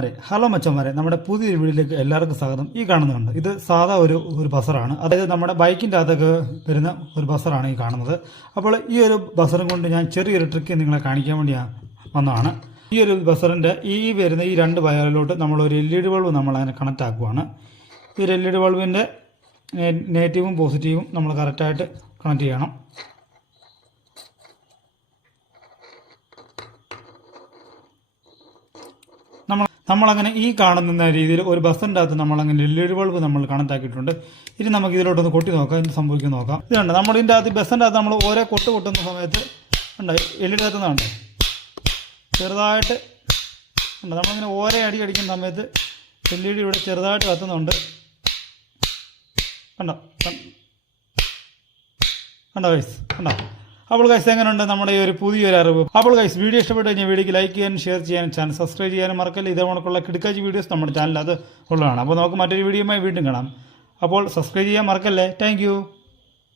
Hello മച്ചന്മാരെ, നമ്മുടെ പുതിയൊരു വീഡിയോയിലേക്ക് എല്ലാവർക്കും സ്വാഗതം. ഈ കാണുന്നുണ്ട് ഇത് സാധാ ഒരു ബസറാണ്. അതായത് നമ്മുടെ ബൈക്കിൻ്റെ അകത്തൊക്കെ വരുന്ന ഒരു ബസറാണ് ഈ കാണുന്നത്. അപ്പോൾ ഈ ഒരു ബസറും കൊണ്ട് ഞാൻ ചെറിയൊരു ട്രിക്ക് നിങ്ങളെ കാണിക്കാൻ വേണ്ടി വന്നതാണ്. ഈ ഒരു ബസറിൻ്റെ ഈ വരുന്ന ഈ രണ്ട് വയറിലോട്ട് നമ്മളൊരു LED ബൾബ് നമ്മൾ അതിനെ കണക്റ്റ് ആക്കുവാണ്. ഈ ഒരു LED ബൾബിൻ്റെ നെഗറ്റീവും പോസിറ്റീവും നമ്മൾ കറക്റ്റായിട്ട് കണക്ട് ചെയ്യണം. നമ്മളങ്ങനെ ഈ കാണുന്ന രീതിയിൽ ഒരു ബസ്സിൻ്റെ അകത്ത് നമ്മളങ്ങനെ LED ബൾബ് നമ്മൾ കണക്ട് ആക്കിയിട്ടുണ്ട്. ഇനി നമുക്ക് ഇതിലോട്ടൊന്ന് കൊട്ടി നോക്കാം, എന്ത് സംഭവിക്കും നോക്കാം. ഇതുണ്ട് നമ്മൾ ഇതിൻ്റെ അകത്ത് ബസ്സിൻ്റെ അകത്ത് നമ്മൾ ഓരോ കൊട്ടുന്ന സമയത്ത് ഉണ്ട് LED കത്തുന്നുണ്ട് ചെറുതായിട്ട് ഉണ്ട്. നമ്മളിങ്ങനെ ഓരോ അടിക്കുന്ന സമയത്ത് LED ഇവിടെ ചെറുതായിട്ട് കത്തുന്നുണ്ട്. കണ്ടോ കണ്ടോ ഗൈസ്, കണ്ടോ? അപ്പോൾ ഗൈസ് എങ്ങനെയുണ്ട് നമ്മുടെ ഈ ഒരു പുതിയൊരു അറിവ്? അപ്പോൾ ഗൈസ് വീഡിയോ ഇഷ്ടപ്പെട്ട് കഴിഞ്ഞാൽ വീഡിയോക്ക് ലൈക്ക് ചെയ്യാനും ഷെയർ ചെയ്യാനും ചാനൽ സബ്സ്ക്രൈബ് ചെയ്യാനും മറക്കല്ല. ഇതേപോലുള്ള കിടക്കാച്ചി വീഡിയോസ് നമ്മുടെ ചാനൽ അത് ഉള്ളതാണ്. അപ്പോൾ നമുക്ക് മറ്റൊരു വീഡിയോയുമായി വീണ്ടും കാണാം. അപ്പോൾ സബ്സ്ക്രൈബ് ചെയ്യാൻ മറക്കല്ലേ. താങ്ക്